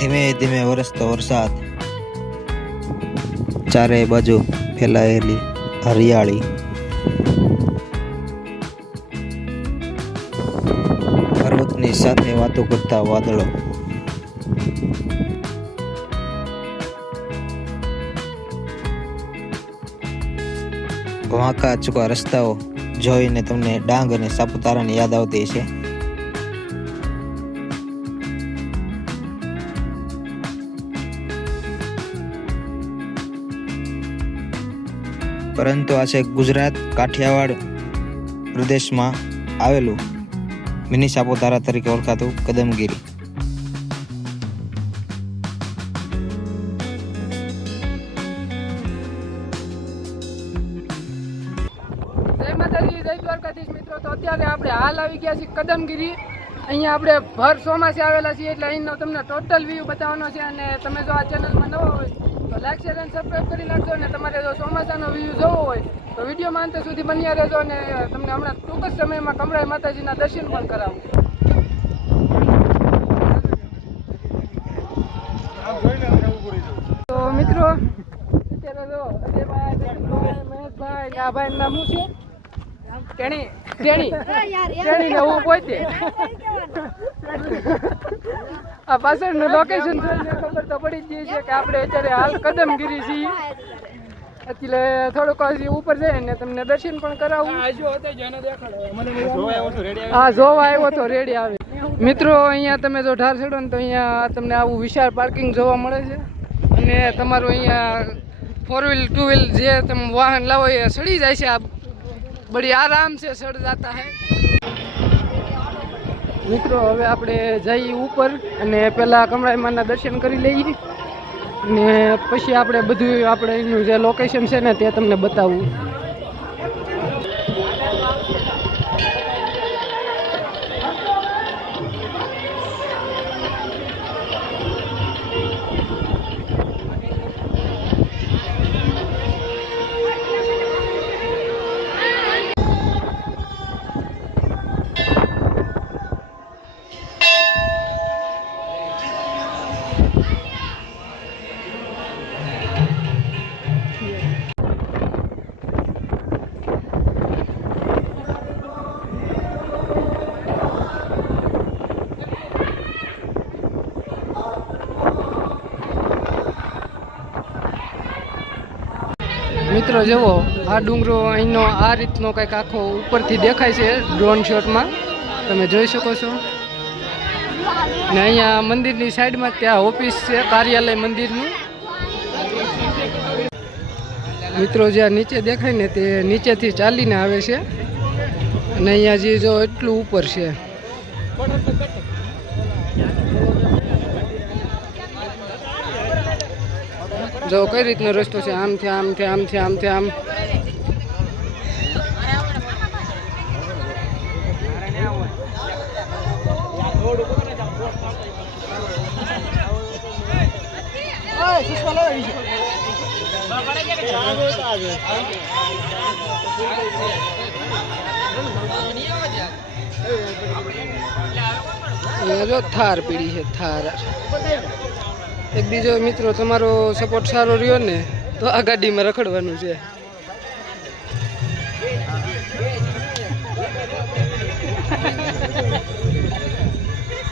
ધીમે ધીમે વરસતો વરસાદ. ચારે બાજુ ફેલાયેલી હરિયાળી. પર્વતની સાથે વાતો કરતા વાદળો. વાંકા ચૂકા રસ્તાઓ જોઈને તમને ડાંગ અને સાપુતારાની યાદ આવતી છે પરંતુ આ છે ગુજરાત કાઠિયાવાડ પ્રદેશમાં આવેલું મિની સાપુતારા તરીકે ઓળખાતું કદમગીરી. મિત્રો. તો અત્યારે આપણે હાલ આવી ગયા છીએ કદમગીરી. અહીંયા આપણે ભર ચોમાસે આવેલા છીએ, એટલે અહીંનો તમને ટોટલ વ્યૂ બતાવવાનો છે અને તમે જો આ ચેનલમાં નવા હોય તો લાઈક શેર અને સબસ્ક્રાઈબ કરી નાખજો અને તમારે જો ચોમાસાનો વ્યૂ જોવો હોય, તો વિડીયોમાં અંત સુધી બન્યા રહેજો અને તમને હમણાં ટૂંક જ સમયમાં કમળાઈ માતાજીના દર્શન પણ કરાવું. તો મિત્રો, અત્યારે જો અજયભાઈ મહેશભાઈ આ ભાઈ નામ શું છે? ટેણી કેણી કેણી ને હું પોતે. આ પાછળનું લોકેશન જોઈને ખબર તો પડી જ ગઈ છે કે આપણે અત્યારે હાલ કદમગીરી છીએ. એટલે થોડુંક હજી ઉપર જઈએ ને તમને દર્શન પણ કરાવું. હા જોવા આવ્યો તો રેડી આવે. મિત્રો અહીંયા તમે જો ઢાર ચડો ને તો અહીંયા તમને આવું વિશાળ પાર્કિંગ જોવા મળે છે. અને તમારું અહીંયા ફોર વ્હીલ ટુ વ્હીલ જે તમે વાહન લાવો એ સડી જાય છે આ બડી આરામ છે સડ જાતા હે. મિત્રો, હવે આપણે જઈએ ઉપર અને પહેલા કમળાઈમાના દર્શન કરી લઈએ. ને પછી આપણે બધું આપણે એનું જે લોકેશન છે ને તે તમને બતાવું. મિત્રો, જુઓ, આ ડુંગરો અહીંનો આ રીતનો કંઈક આખો ઉપરથી દેખાય છે ડ્રોન શોટમાં તમે જોઈ શકો છો. ને અહીંયા મંદિરની સાઈડમાં ત્યાં ઓફિસ છે, કાર્યાલય મંદિરનું. મિત્રો, જ્યાં નીચે દેખાય ને તે નીચેથી ચાલીને આવે છે. અને અહીંયા જે જો એટલું ઉપર છે. જો કઈ રીતનો રસ્તો છે આમથી આમથી આમથી આમથી આમ અહીંયા જો થાર પીડી છે થાર એક બીજો મિત્રો તમારો સપોર્ટ સારો રહ્યો ને, તો આ ગાડીમાં રખડવાનું છે.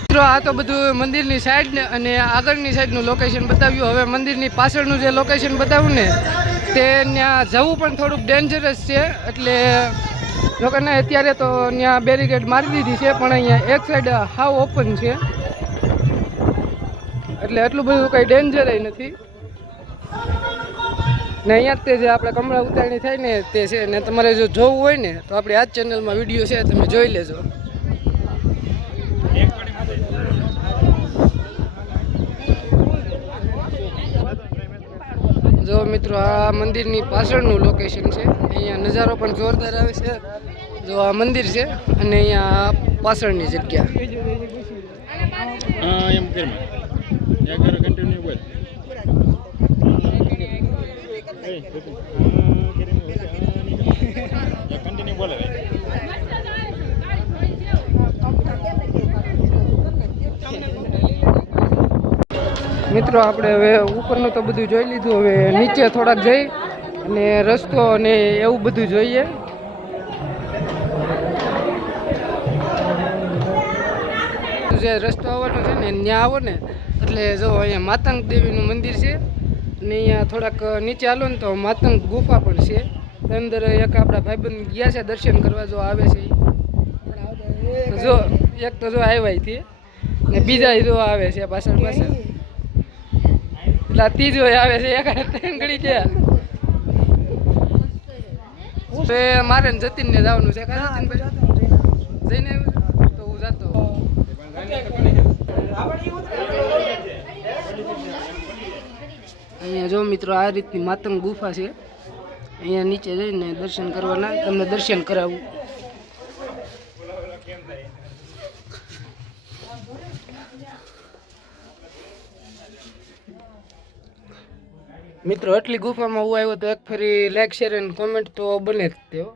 મિત્રો, આ તો બધું મંદિરની સાઈડ ને અને આગળની સાઈડનું લોકેશન બતાવ્યું. હવે મંદિરની પાછળનું જે લોકેશન બતાવ્યું ને, તે ત્યાં જવું પણ થોડુંક ડેન્જરસ છે. એટલે લોકોને અત્યારે તો ત્યાં બેરિકેડ મારી દીધી છે, પણ અહીંયા એક સાઈડ હાવ ઓપન છે. એટલે એટલું બધું કંઈ ડેન્જર નથી. ને અહીંયા તે જે આપણે કમળા ઉતારણી થાય ને તે છે, ને તમારે જો જોવું હોય ને, તો આપણી આ ચેનલમાં વીડિયો છે, તમે જોઈ લેજો. જો મિત્રો, આ મંદિરની પાછળનું લોકેશન છે. અહીંયા નજારો પણ જોરદાર આવે છે. જો આ મંદિર છે, અને અહીંયા પાછળની જગ્યા. વાર કન્ટિન્યુ બોલ કન્ટિન્યુ બોલે મિત્રો, આપણે હવે ઉપરનું તો બધું જોઈ લીધું. હવે નીચે થોડાક જઈ અને રસ્તો અને એવું બધું જોઈએ. જે રસ્તો આવવાનો છે ને, ત્યાં આવો ને. એટલે જો અહીંયા માતંગ દેવીનું મંદિર છે અને અહીંયા થોડાક નીચે આલો ને તો માતંગ ગુફા પણ છે. અંદર એક આપણા ભાઈબંધ ગયા છે દર્શન કરવા જો આવે છે જો, એક તો જો આવ્યા હતી ને બીજા જો આવે છે પાછળ પાછળ. એટલે ત્રીજો આવે છે, એક ત્રણ ગયા. હવે મારે ને જતીનને જવાનું છે. જઈને આવ્યું તો હું જાતો. અહીંયા જો મિત્રો, આ રીતની માતંગ ગુફા છે. અહીંયા નીચે જઈને દર્શન કરવાના, તમને દર્શન કરાવું. મિત્રો, આટલી ગુફામાં હું આવ્યો તો એક ફરી લાઈક શેર અને કોમેન્ટ તો બને જ તેઓ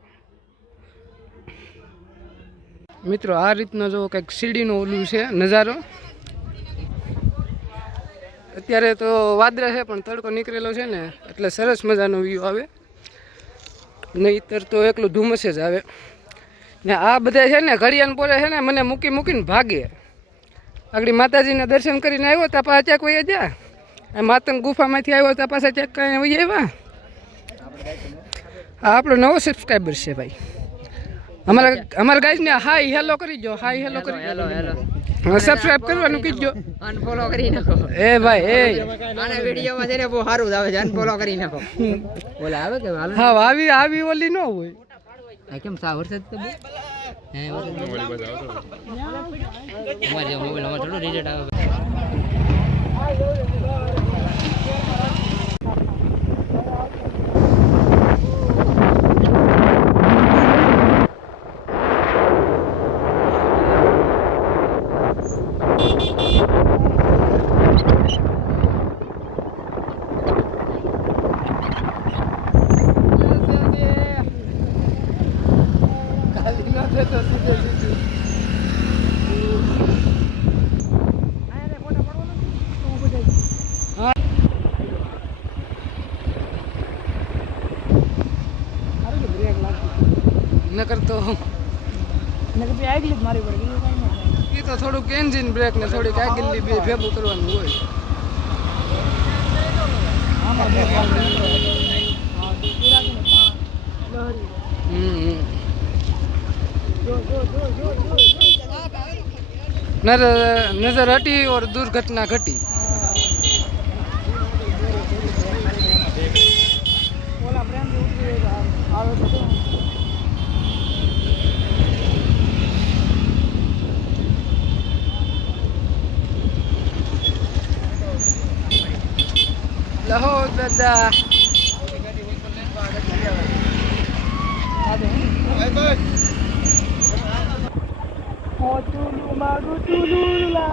મિત્રો, આ રીતનો જો કંઈક સીડીનું ઓલું છે, નજારો. અત્યારે તો વાદરા છે, પણ તડકો નીકળેલો છે ને, એટલે સરસ મજાનો વ્યૂ આવે. નહીતર તો એકલું ધુમ્મસ જ આવે. ને આ બધા છે ને, ઘડિયાળ પોરે છે ને, મને મૂકી મૂકીને ભાગે. આગળ માતાજીના દર્શન કરીને આવ્યો, તા પાછા ચેક વહી ગયા. માતંગ ગુફામાંથી આવ્યો, તા પાછા ચેક કરીને વહી આવ્યા. આ આપણો નવો સબસ્ક્રાઈબર છે ભાઈ. અમારા અમારા ગાઈઝને હાઈ હેલો કરી જો હાઈ હેલો કરી હેલો હેલો સબસ્ક્રાઇબ કરવાનું કીજો અનફોલો કરી નાખો. એ ભાઈ એ. આને વિડિયો માં જઈને બહુ સારું જ આવે છે. અનફોલો કરી નાખો. બોલે આવે કે હાલ? હા આવી આવી ઓલી નો હોય. આ કેમ સા વરસાદ તો હે અમારે મોબાઈલ અમારે થોડું રિઝલ્ટ આવે. નકર તો નકર બી આગલી મારી પડે એ તો થોડુંક એન્જિન બ્રેક ને થોડીક આગલી બે ભેગું કરવાનું હોય. નજર હટી ઓર દુર્ઘટના ઘટી. બધા Oh, tulula, tulula.